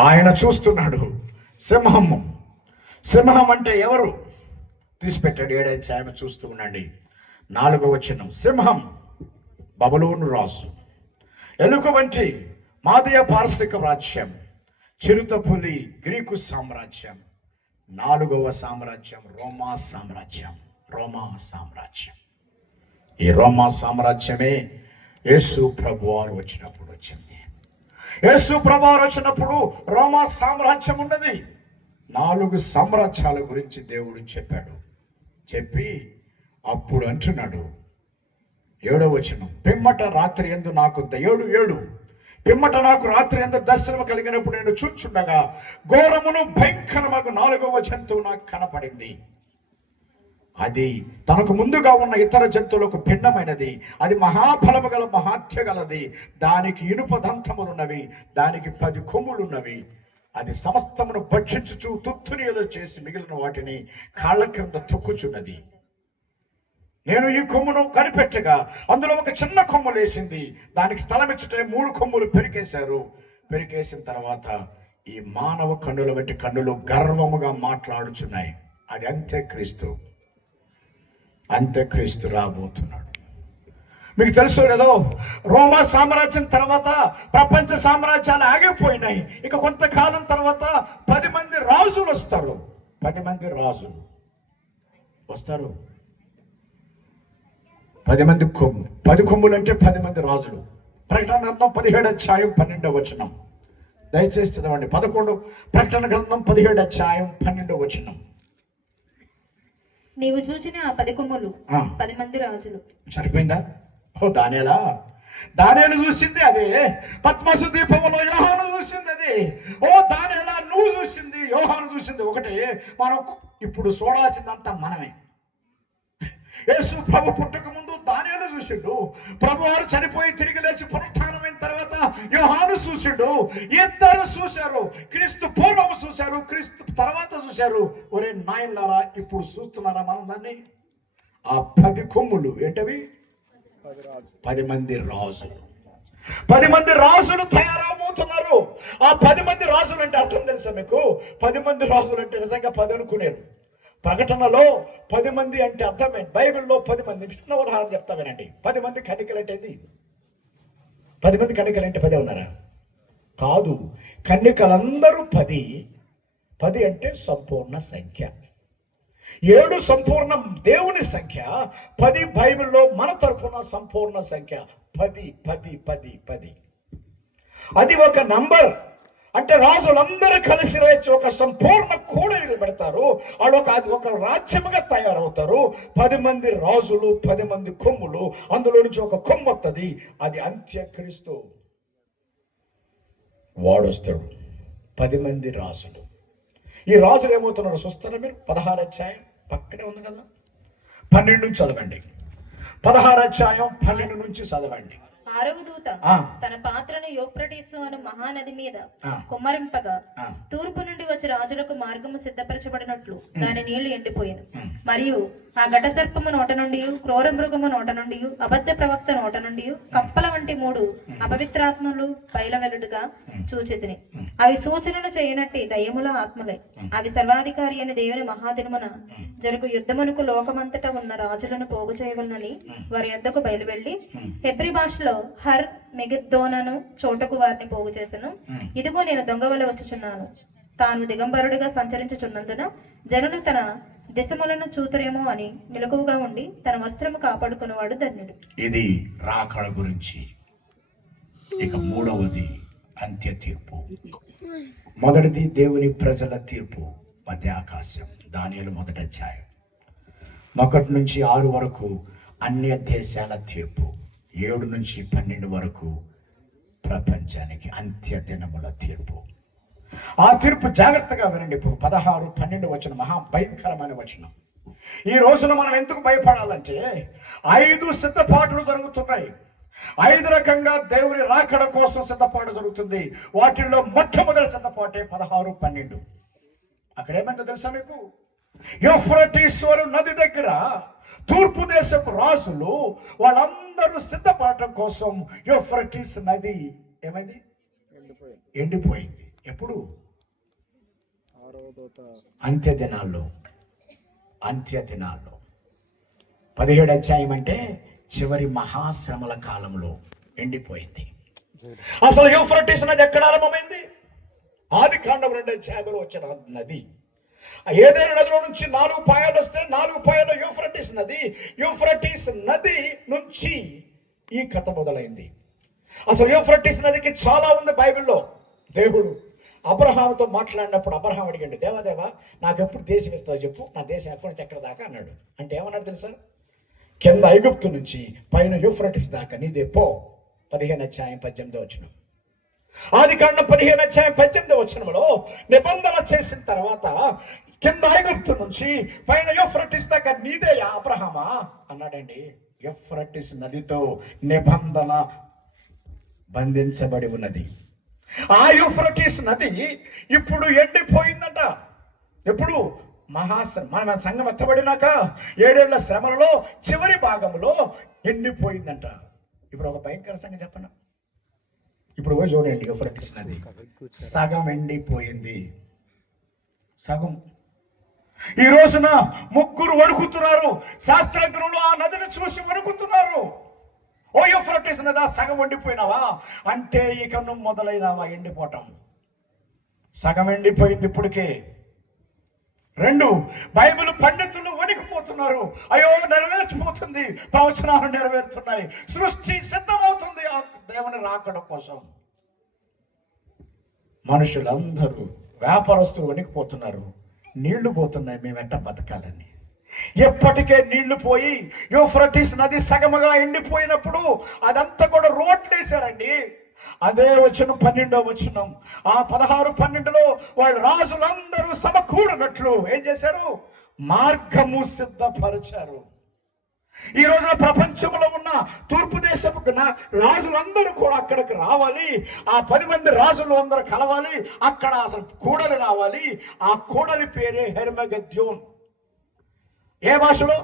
ఆయన చూస్తున్నాడు. సింహము సింహం అంటే ఎవరు? తీసిపెట్టాడు ఏడాధ్యాయం చూస్తూ ఉండండి. నాలుగో వచ్చిన సింహం బబులోను రాజు. ఎలుక వంటి మాదయ పారసిక రాజ్యం. చిరుతపులి గ్రీకు సామ్రాజ్యం. నాలుగవ సామ్రాజ్యం రోమా సామ్రాజ్యం. రోమా సామ్రాజ్యం. ఈ రోమా సామ్రాజ్యమే యేసు ప్రభువారు వచ్చినప్పుడు వచ్చింది. యేసు ప్రభా వచ్చినప్పుడు రోమా సామ్రాజ్యం ఉన్నది. నాలుగు సామ్రాజ్యాల గురించి దేవుడు చెప్పాడు. చెప్పి అప్పుడు అంటున్నాడు ఏడో వచనం పిమ్మట రాత్రి ఎందు నాకు ఏడు ఏడు. పిమ్మట నాకు రాత్రి ఎందు దర్శనం కలిగినప్పుడు నేను చూచుండగా ఘోరమును భయంకరమగు నాలుగవ జంతువు నాకు కనపడింది. అది తనకు ముందుగా ఉన్న ఇతర జంతువులకు భిన్నమైనది. అది మహాఫలము గల మహాత్య గలది. దానికి ఇనుప దంతములున్నవి దానికి పది కొమ్ములున్నవి. అది సమస్తమును భక్షించుచు తుత్తునియలు చేసి మిగిలిన వాటిని కాళ్ళ క్రింద తొక్కుచున్నది. నేను ఈ కొమ్మును కనిపెట్టగా అందులో ఒక చిన్న కొమ్ము లేసింది దానికి స్థలం ఇచ్చుటే మూడు కొమ్ములు పెరికేశారు. పెరికేసిన తర్వాత ఈ మానవ కన్నుల వంటి కన్నులు గర్వముగా మాట్లాడుచున్నాయి. అది అంతే క్రీస్తు. అంత్యక్రీస్తు రాబోతున్నాడు. మీకు తెలుసు లేదో రోమా సామ్రాజ్యం తర్వాత ప్రపంచ సామ్రాజ్యాలు ఆగిపోయినాయి. ఇక కొంతకాలం తర్వాత పది మంది రాజులు వస్తారు. పది మంది రాజులు వస్తారు. పది మంది కొమ్ము. పది కొమ్ములు అంటే పది మంది రాజులు. ప్రకటన గ్రంథం పదిహేడు అధ్యాయం పన్నెండవ వచనం. దయచేసి చదవండి. పదకొండు ప్రకటన గ్రంథం పదిహేడు అధ్యాయం పన్నెండవ వచనం. నీవు చూచిన ఆ పది కొమ్ములు. పది మంది రాజులు. సరిపోయిందా? ఓ దానేలా దానేలు చూసింది అదే. పద్మసు దీపంలో యోహాను చూసింది అది. ఓ దానేలా నువ్వు చూసింది యోహాను చూసింది ఒకటే. మనం ఇప్పుడు చూడాల్సిందంతా మనమే. యేసు ప్రభు పుట్టక ముందు దానియాలు చూసిండు. ప్రభు వారు చనిపోయి తిరిగి లేచి పునరుత్నమైన తర్వాత యోహాను చూసిండు. ఇద్దరు చూశారు. క్రీస్తు పూర్వం చూశారు. క్రీస్తు తర్వాత చూశారు. ఒరే నాయన్లారా ఇప్పుడు చూస్తున్నారా మనం దాన్ని? ఆ పది కొమ్ములు ఏంటవి? పది మంది రాజులు పది మంది రాజులు తయారవుతున్నారు ఆ పది మంది రాజులు అంటే అర్థం తెలుసా మీకు? పది మంది రాజులు అంటే నిజంగా పది అనుకునేరు. ప్రకటనలో పది మంది అంటే అర్థమే బైబిల్లో పది మంది చిన్న ఉదాహరణ చెప్తా వినండి. పది మంది కన్నికలు అంటే ఏంది? పది మంది కన్నికలు అంటే పదే ఉన్నారా? కాదు. కన్నికలందరూ పది. పది అంటే సంపూర్ణ సంఖ్య. ఏడు సంపూర్ణ దేవుని సంఖ్య. పది బైబిల్లో మన తరపున సంపూర్ణ సంఖ్య. పది పది పది పది. అది ఒక నంబర్. అంటే రాజులందరూ కలిసి రేచి ఒక సంపూర్ణ కూడ పెడతారు వాళ్ళు ఒక అది ఒక రాజ్యముగా తయారవుతారు. పది మంది రాజులు పది మంది కొమ్ములు అందులో నుంచి ఒక కొమ్ము వస్తుంది అది అంత్యక్రీస్తు. వాడొస్తాడు. పది మంది రాజులు. ఈ రాజులు ఏమవుతున్నారు చూస్తారా మీరు? పదహారు అధ్యాయం పక్కనే ఉంది కదా. పన్నెండు నుంచి చదవండి. పదహారు అధ్యాయం పన్నెండు నుంచి చదవండి. ఆరవ దూత. తన పాత్రను యోప్రటీసు అను మహానది మీద. కుమ్మరింపగా. తూర్పు నుండి వచ్చి రాజులకు మార్గము సిద్ధపరచబడినట్లు దాని నీళ్ళు ఎండిపోయాను. మరియు ఆ ఘట సర్పము నోట నుండి క్రూర మృగము నోట నుండి అబద్ధ ప్రవక్త నోట నుండి కప్పల వంటి మూడు అపవిత్రాత్మలు బయల వెలుడుగా చూచితిని. అవి సూచనలు చేయనట్టి దయ్యముల ఆత్మలే. అవి సర్వాధికారి అయిన దేవుని మహాదినమున జరుగు యుద్ధమునకు లోకమంతటా ఉన్న రాజులను పోగు చేయవలనని వారి యొద్దకు బయలువెళ్ళి హెబ్రి భాషలో హర్ మెగిద్దోనను చోటకు వారిని పోగు చేసెను. ఇదిగో నేను దొంగ వల్ల వచ్చుచున్నాను. తాను దిగంబరుడిగా సంచరించుచున్నందున జనులు తన దిశములను చూతురేమో అని మెలకువగా ఉండి తన వస్త్రము కాపాడుకున్నవాడు ధన్యుడు. ఇది రాకడ గురించి. ఇక మూడవది అంత్య తీర్పు మొదటిది దేవుని ప్రజల తీర్పు. మధ్య ఆకాశం. దానియలు మొదటి అధ్యాయం. ఒకటి నుంచి ఆరు వరకు అన్య దేశాల తీర్పు. ఏడు నుంచి పన్నెండు వరకు ప్రపంచానికి అంత్య దినముల తీర్పు. ఆ తీర్పు జాగ్రత్తగా వినండి ఇప్పుడు పదహారు పన్నెండు వచ్చిన మహా భయంకరమైన వచనం. ఈ రోజున మనం ఎందుకు భయపడాలంటే ఐదు సిద్ధపాటులు జరుగుతున్నాయి. ఐదు రకంగా దేవుని రాకడ కోసం సిద్ధపాటు జరుగుతుంది. వాటిల్లో మొట్టమొదటి సిద్ధపాటే పదహారు పన్నెండు. అక్కడేమైందో తెలుసా మీకు? యోఫ్రటీశ్వరు నది దగ్గర తూర్పు దేశపు రాజులు వాళ్ళందరూ సిద్ధపాఠం కోసం యూఫ్రటీస్ నది ఏమైంది? ఎండిపోయింది. ఎప్పుడు? అంత్య దినాల్లో అంత్య దినాల్లో పదిహేడు అధ్యాయం అంటే చివరి మహాశ్రమల కాలంలో ఎండిపోయింది. అసలు యూఫ్రటిస్ నది ఎక్కడ ఆరంభమైంది? ఆది కాండం రెండు అధ్యాయంలో వచ్చిన నది. ఏదైనా నదిలో నుంచి నాలుగు పాయాలు వస్తే నాలుగు పాయాలు యూఫ్రటిస్ నది యూఫ్రటిస్ నది నుంచి ఈ కథ మొదలైంది. అసలు యూఫ్రటిస్ నదికి చాలా ఉంది బైబిల్లో. దేవుడు అబ్రహాంతో మాట్లాడినప్పుడు అబ్రహాం అడిగండి దేవాదేవా నాకు ఎప్పుడు దేశం ఇస్తావు చెప్పు నా దేశం ఎక్కడి నుంచి ఎక్కడ దాకా? అన్నాడు. అంటే ఏమన్నాడు తెలుసా? కింద ఐగుప్తు నుంచి పైన యూఫ్రటిస్ దాకా నీదే. పో పదిహేను అధ్యాయం పద్దెనిమిది వచ్చిన ఆది కాండం పదిహేను అధ్యాయం పద్దెనిమిది వచనంలో నిబంధన చేసిన తర్వాత కింద ఐగుప్తు నుంచి పైన యోఫ్రటిస్ దాకా నీదే అబ్రహమా? అన్నాడండి. యోఫ్రటిస్ నదితో నిబంధన బంధించబడి ఉన్నది. ఆ యూఫ్రటిస్ నది ఇప్పుడు ఎండిపోయిందట. ఎప్పుడు మహాశ్రమ మన సంఘం ఎత్తబడినాక ఏడేళ్ళ శ్రమలలో చివరి భాగంలో ఎండిపోయిందంట. ఇప్పుడు ఒక భయంకర సంఘం చెప్పండి. ఇప్పుడు పోయి చూడండి యూఫ్రటిస్ నది. సగం ఎండిపోయింది. సగం ఈ రోజున ముగ్గురు వణుకుతున్నారు. శాస్త్రజ్ఞులు ఆ నదిని చూసి వణుకుతున్నారు. ఓ యూఫ్రటిస్ నదా సగం వండిపోయినావా అంటే ఇక నువ్వు మొదలైనావా? ఎండిపోవటం. సగం ఎండిపోయింది ఇప్పటికే. రెండు బైబిల్ పండితులు వణికిపోతున్నారు. అయ్యో నెరవేర్చిపోతుంది. ప్రవచనాలు నెరవేరుతున్నాయి. సృష్టి సిద్ధమవుతుంది ఆ దేవుని రాకడ కోసం. మనుషులందరూ వ్యాపారస్తులు వణికిపోతున్నారు. నీళ్ళు పోతున్నాయి మేము ఎట్ట బతకాలని ఎప్పటికే నీళ్ళు పోయి యూఫ్రటిస్ నది సగముగా ఎండిపోయినప్పుడు అదంతా కూడా రోడ్లు వేశారండి అదే వచనం పన్నెండో వచనం. ఆ పదహారు పన్నెండులో వాళ్ళు రాజులందరూ సమకూడినట్లు ఏం చేశారు? మార్గము సిద్ధపరిచారు. ఈ రోజున ప్రపంచంలో ఉన్న తూర్పు దేశపు రాజులందరూ కూడా అక్కడికి రావాలి. ఆ పది మంది రాజులు అందరూ కలవాలి. అక్కడ అసలు కూడలి రావాలి. ఆ కూడలి పేరే హెర్మగద్యోన్. ఏ భాషలో?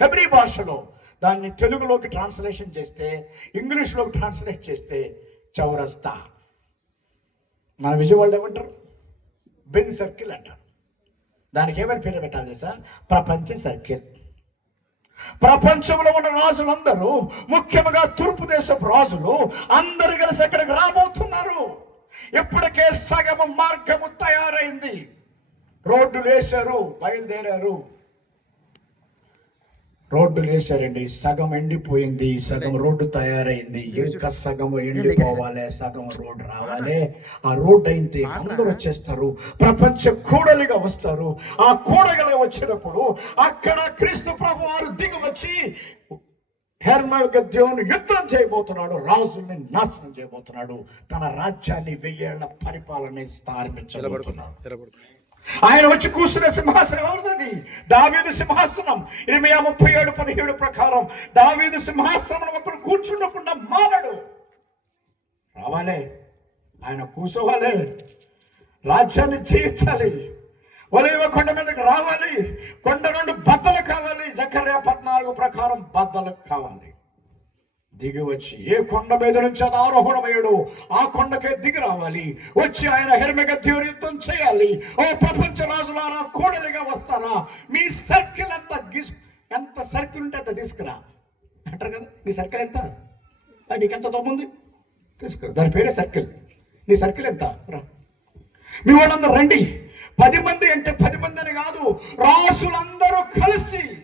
హెబ్రీ భాషలో. దాన్ని తెలుగులోకి ట్రాన్స్లేషన్ చేస్తే ఇంగ్లీష్లోకి ట్రాన్స్లేట్ చేస్తే చౌరస్తా. మన విజయవాడలో ఏమంటారు? బెన్ సర్కిల్ అంటారు. దానికి ఏమని పేరు పెట్టాలి తెలుసా? ప్రపంచ సర్కిల్. ప్రపంచంలో ఉన్న రాజులందరూ ముఖ్యంగా తూర్పు దేశపు రాజులు అందరు కలిసి ఎక్కడికి రాబోతున్నారు. ఇప్పటికే సగం మార్గము తయారైంది. రోడ్డు వేశారు బయలుదేరారు. రోడ్డులు వేశారండి సగం ఎండిపోయింది సగం రోడ్డు తయారైంది. ఇంకా సగం ఎండిపోవాలి సగం రోడ్డు రావాలి. ఆ రోడ్డు అయితే అందరూ వచ్చేస్తారు. ప్రపంచ కూడలిగా వస్తారు. ఆ కూడలిగా వచ్చినప్పుడు అక్కడ క్రీస్తు ప్రభు వారు దిగి వచ్చి హెర్మల్ దేవుని యుద్ధం చేయబోతున్నాడు. రాజుల్ని నాశనం చేయబోతున్నాడు. తన రాజ్యాన్ని వెయ్యేళ్ళ పరిపాలన స్థాపించబోతున్నాడు. ఆయన వచ్చి కూర్చున్న సింహాసనం ఎవరిది దావీదు సింహాసనం. ఇరవై ముప్పై ఏడు పదిహేడు ప్రకారం దావీదు సింహాసనం ఒకరు కూర్చుండకుండా మానడు. రావాలే. ఆయన కూర్చోవాలి. రాజ్యాన్ని జయించాలి. ఒలివ కొండ మీదకి రావాలి. కొండ నుండి బద్దలు కావాలి. జకర్యా పద్నాలుగు ప్రకారం బద్దలు కావాలి. దిగి వచ్చి ఏ కొండ మీద నుంచి అది ఆరోహణమయ్యాడు ఆ కొండకే దిగి రావాలి. వచ్చి ఆయన హెర్మెగ యుద్ధం చేయాలి. ఓ ప్రపంచ రాజులారా కోడలిగా వస్తారా? మీ సర్కిల్ ఎంత గిస్ ఎంత సర్కిల్ ఉంటే అంత తీసుకురా. అంటారు కదా నీ సర్కిల్ ఎంత? ఆ, నీకెంత ఉంది? తీసుకురా. దాని పేరే సర్కిల్. నీ సర్కిల్ ఎంత? రా. మీ వాళ్ళందరూ రండి. పది మంది అంటే పది మంది అని కాదు రాసులందరూ కలిసి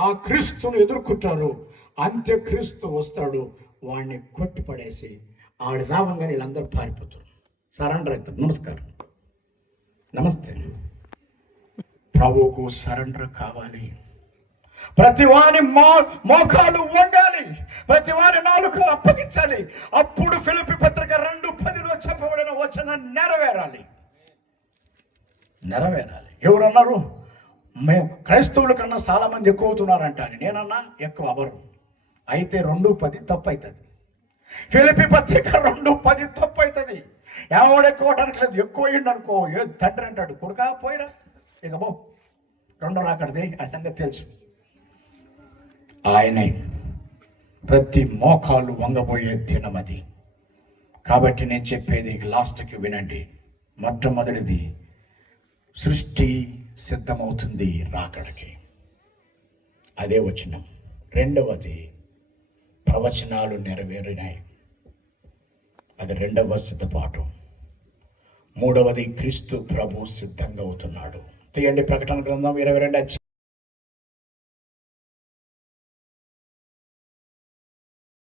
ఆ క్రీస్తును ఎదుర్కొంటారు. అంత్యక్రీస్తు వస్తాడు. వాడిని కొట్టి పడేసి ఆడు సావంగా వీళ్ళందరూ పారిపోతారు. సరెండర్ అవుతారు నమస్కారం. నమస్తే. ప్రభువుకు సరెండర్ కావాలి. ప్రతి వాని మో మోకాలు వండాలి. ప్రతి వారి నాలుక అప్పగించాలి. అప్పుడు ఫిలిపి పత్రిక రెండు పదిలో చెప్పబడిన వచనం నెరవేరాలి. నెరవేరాలి. ఎవరన్నారు? మేము క్రైస్తవుల కన్నా చాలా మంది ఎక్కువ అవుతున్నారంట అని. నేనన్నా ఎక్కువ అవరు అయితే రెండు పది తప్పు అవుతుంది ఫిలిపి పత్రిక రెండు పది తప్పు అవుతుంది ఎవడు ఎక్కువ అవడానికి లేదు. ఎక్కువ అయ్యిండు అనుకో ఏ తండ్రి అంటాడు కొడుకా పోయిరా. ఇక బో రెండో రాకడిది. ఆ సంగతి తెలుసు. ఆయనే ప్రతి మోకాలు వంగబోయే దినమది కాబట్టి నేను చెప్పేది లాస్ట్కి వినండి. మొట్టమొదటిది సృష్టి సిద్ధమవుతుంది రాకడకి. అదే వచనం. రెండవది ప్రవచనాలు నెరవేరినాయి. అది రెండవ సిద్ధపాటు మూడవది క్రీస్తు ప్రభు సిద్ధంగా అవుతున్నాడు. తీయండి ప్రకటన గ్రంథం ఇరవై రెండు